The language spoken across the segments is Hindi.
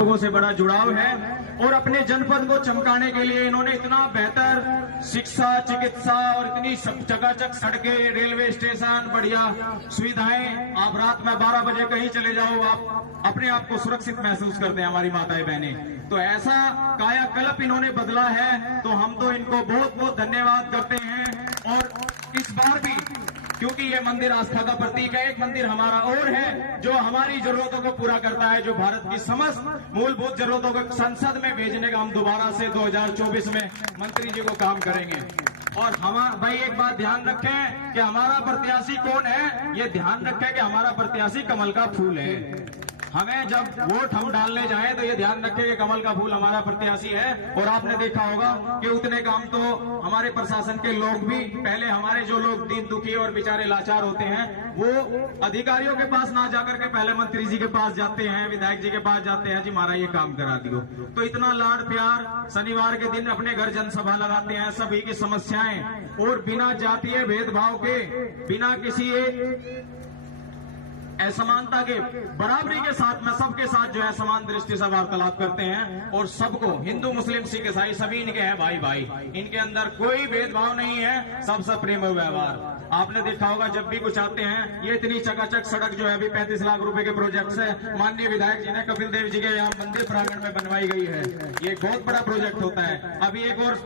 लोगों से बड़ा जुड़ाव है और अपने जनपद को चमकाने के लिए इन्होंने इतना बेहतर शिक्षा, चिकित्सा और इतनी चकाचक सड़कें, रेलवे स्टेशन, बढ़िया सुविधाएं। आप रात में 12 बजे कहीं चले जाओ, आप अपने आप को सुरक्षित महसूस करते हैं हमारी माताएं बहनें। तो ऐसा कायाकल्प इन्होंने बदला है, तो हम तो इनको बहुत बहुत धन्यवाद करते हैं। और इस बार भी क्योंकि ये मंदिर आस्था का प्रतीक है, एक मंदिर हमारा और है जो हमारी जरूरतों को पूरा करता है, जो भारत की समस्त मूलभूत जरूरतों को संसद में भेजने का हम दोबारा से 2024 में मंत्री जी को काम करेंगे। और हम भाई एक बात ध्यान रखें कि हमारा प्रत्याशी कौन है, ये ध्यान रखें कि हमारा प्रत्याशी कमल का फूल है। हमें जब वोट हम डालने जाएं तो ये ध्यान रखें कि कमल का फूल हमारा प्रत्याशी है। और आपने देखा होगा कि उतने काम तो हमारे प्रशासन के लोग भी, पहले हमारे जो लोग दीन दुखी और बेचारे लाचार होते हैं, वो अधिकारियों के पास ना जाकर के पहले मंत्री जी के पास जाते हैं, विधायक जी के पास जाते हैं, जी हमारा ये काम करा दियो। तो इतना लाड प्यार, शनिवार के दिन अपने घर जनसभा लगाते हैं, सभी की समस्याएं और बिना जातीय भेदभाव के, बिना किसी असमानता के, बराबरी के साथ में सबके साथ जो है समान दृष्टि से वार्तालाप करते हैं। और सबको, हिंदू मुस्लिम सिख ईसाई सभी इनके हैं भाई भाई, इनके अंदर कोई भेदभाव नहीं है, सबसे प्रेम और व्यवहार। आपने देखा होगा जब भी कुछ आते हैं, ये इतनी चकाचक सड़क जो है अभी 35 लाख रुपए के प्रोजेक्ट से माननीय विधायक जी ने कपिल देव जी के यहाँ मंदिर प्रांगण में बनवाई गई है। ये बहुत बड़ा प्रोजेक्ट होता है। अभी एक और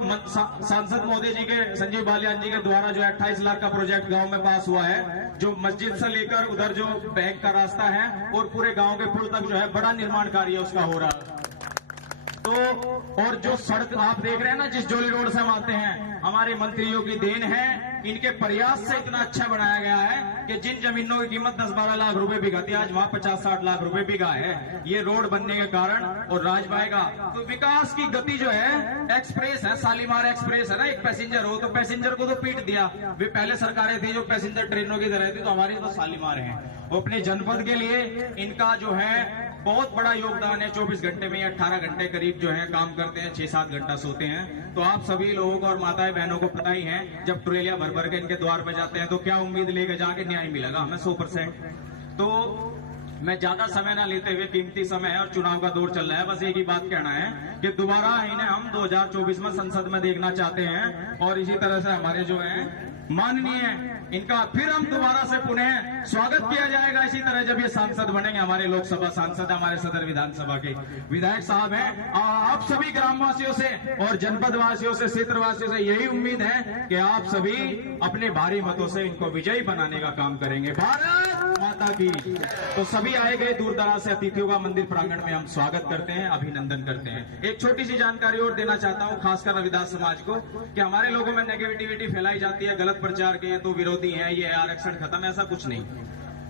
सांसद मोदी जी के, संजीव बालियान जी के द्वारा जो 28 लाख का प्रोजेक्ट गाँव में पास हुआ है, जो मस्जिद से लेकर उधर जो बैंक का रास्ता है और पूरे गांव के पुल तक जो है बड़ा निर्माण कार्य उसका हो रहा है। तो और जो सड़क आप देख रहे हैं ना, जिस जोली रोड से हम आते हैं, हमारे मंत्रियों की देन है, इनके प्रयास से इतना अच्छा बनाया गया है कि जिन जमीनों की कीमत 10-12 लाख रुपए बिका थी, आज वहां 50-60 लाख रुपए बिका है, ये रोड बनने के कारण। और राजबाई का तो विकास की गति जो है, एक्सप्रेस है, शालीमार एक्सप्रेस है ना, एक पैसेंजर हो तो पैसेंजर को तो पीट दिया। वे पहले सरकारें थी जो पैसेंजर ट्रेनों की तरह थी, तो हमारी तो शालीमार है। वो अपने जनपद के लिए इनका जो है बहुत बड़ा योगदान है। 24 घंटे में 18 घंटे करीब जो है काम करते हैं, 6-7 घंटा सोते हैं। तो आप सभी लोगों को और माताएं बहनों को पता ही है, जब ट्रेलिया भर भर के इनके द्वार पे जाते हैं तो क्या उम्मीद लेके जाके न्याय मिलेगा हमें 100%। तो मैं ज्यादा समय ना लेते हुए, कीमती समय है और चुनाव का दौर चल रहा है, बस एक ही बात कहना है कि दोबारा इन्हें हम 2024 में संसद में देखना चाहते हैं। और इसी तरह से हमारे जो है माननीय, इनका फिर हम दोबारा से पुनः स्वागत किया जाएगा इसी तरह जब ये सांसद बनेंगे, हमारे लोकसभा सांसद, हमारे सदर विधानसभा के विधायक साहब हैं। आप सभी ग्रामवासियों से और जनपद वासियों से, क्षेत्रवासियों से यही उम्मीद है कि आप सभी अपने भारी मतों से इनको विजयी बनाने का काम करेंगे। भारत माता की। तो सभी आए गए दूर दराज से अतिथियों का मंदिर प्रांगण में हम स्वागत करते हैं, अभिनंदन करते हैं। एक छोटी सी जानकारी और देना चाहता हूं, खासकर रविदास समाज को, कि हमारे लोगों में नेगेटिविटी फैलाई जाती है, गलत प्रचार के तो विरोधी है, ये आरक्षण खत्म, ऐसा कुछ नहीं।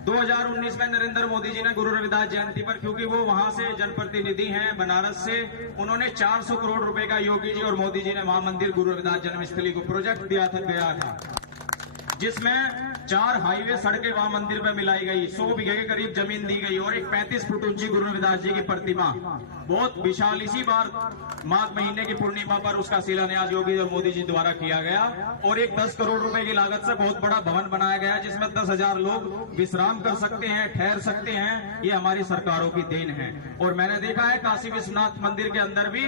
2019 में नरेंद्र मोदी जी ने गुरु रविदास जयंती पर, क्योंकि वो वहां से जनप्रतिनिधि हैं बनारस से, उन्होंने 400 करोड़ रुपए का योगी जी और मोदी जी ने वहां मंदिर गुरु रविदास जन्मस्थली को प्रोजेक्ट दिया था, जिसमें 4 हाईवे सड़कें वहां मंदिर में मिलाई गई, 100 बीघे के करीब जमीन दी गई और एक 35 फुट ऊंची गुरु रविदास जी की प्रतिमा बहुत विशाल, इसी बार माघ महीने की पूर्णिमा पर उसका शिलान्यास योगी और मोदी जी द्वारा किया गया। और एक 10 करोड़ रुपए की लागत से बहुत बड़ा भवन बनाया गया, जिसमें 10,000 लोग विश्राम कर सकते हैं, ठहर सकते हैं। ये हमारी सरकारों की देन है। और मैंने देखा है काशी विश्वनाथ मंदिर के अंदर भी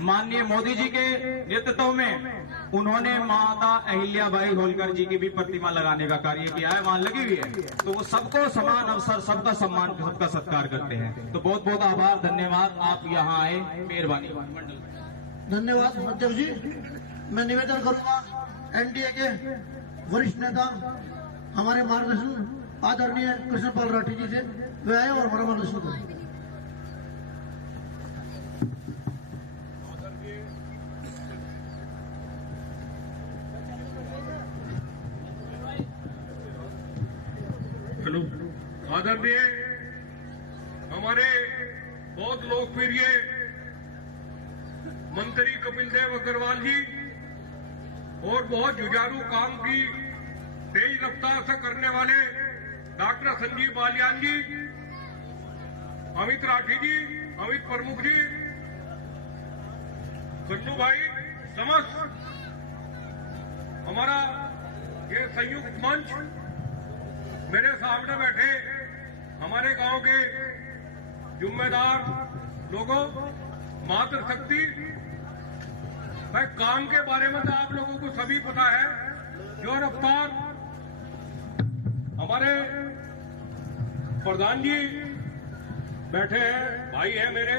माननीय मोदी जी के नेतृत्व में उन्होंने माता अहिल्याबाई होलकर जी की भी प्रतिमा लगाने का कार्य किया है, वहां लगी हुई है। तो वो सबको समान अवसर, सबका सम्मान, सबका सत्कार करते हैं। तो बहुत बहुत आभार, धन्यवाद, आप यहाँ आए, मेहरबानी। धन्यवाद सत्यव जी। मैं निवेदन करूंगा एनडीए के वरिष्ठ नेता, हमारे मार्गदर्शन आदरणीय कृष्णपाल राठी जी से, वे आए और हमारा मार्गदर्शन करें। हेलो, आदरणीय हमारे बहुत लोकप्रिय मंत्री कपिल देव अग्रवाल जी और बहुत जुझारू काम की तेज रफ्तार से करने वाले डॉक्टर संजीव बालियान जी, अमित राठी जी, अमित प्रमुख जी, कन्नू भाई, समस्त हमारा ये संयुक्त मंच, मेरे सामने बैठे हमारे गांव के जिम्मेदार लोगों, मातृशक्ति भाई काम के बारे में तो आप लोगों को सभी पता है। जो रफ्तार हमारे प्रधान जी बैठे हैं, भाई है मेरे,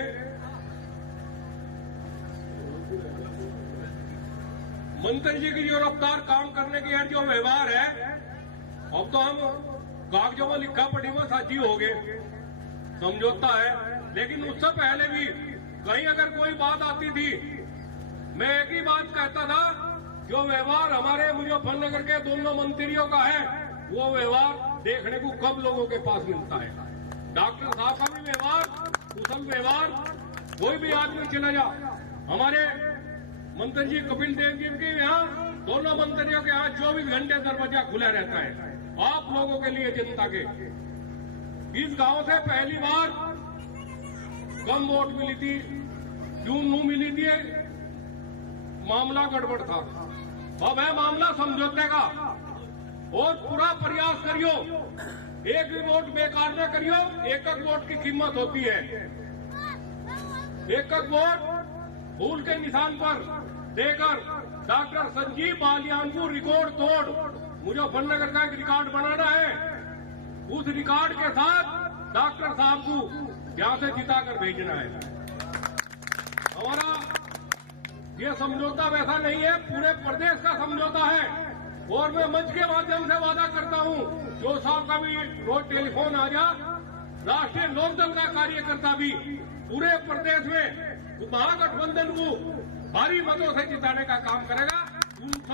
मंत्री जी की जो रफ्तार काम करने की जो व्यवहार है, अब तो हम कागजों में लिखा पढ़ी में साझी हो गए, समझौता है। लेकिन उससे पहले भी कहीं अगर कोई बात आती थी, मैं एक ही बात कहता था, जो व्यवहार हमारे मुजफ्फरनगर के दोनों मंत्रियों का है, वो व्यवहार देखने को कब लोगों के पास मिलता है। डॉक्टर साहब का भी व्यवहार, कुशल व्यवहार, कोई भी आदमी चला जा, हमारे मंत्री जी कपिल देव जी के यहाँ, दोनों मंत्रियों के यहाँ 24 घंटे दरवाजा खुला रहता है आप लोगों के लिए, जनता के। इस गांव से पहली बार कम वोट मिली थी, क्यों नहीं मिली थी? मामला गड़बड़ था। अब है मामला समझौते का, और पूरा प्रयास करियो, एक भी वोट बेकार न करियो। एक एक वोट की कीमत होती है, एक एक वोट फूल के निशान पर देकर डॉक्टर संजीव बालियान को रिकॉर्ड तोड़ मुजफ्फरनगर का एक रिकॉर्ड बनाना है। उस रिकॉर्ड के साथ डॉक्टर साहब को यहां से जिताकर भेजना है। हमारा ये समझौता वैसा नहीं है, पूरे प्रदेश का समझौता है। और मैं मंच के माध्यम से वादा करता हूं, जो साहब का भी रोज टेलीफोन आ जा, राष्ट्रीय लोकदल का कार्यकर्ता भी पूरे प्रदेश में महागठबंधन को भारी मतों से जिताने का काम करेगा।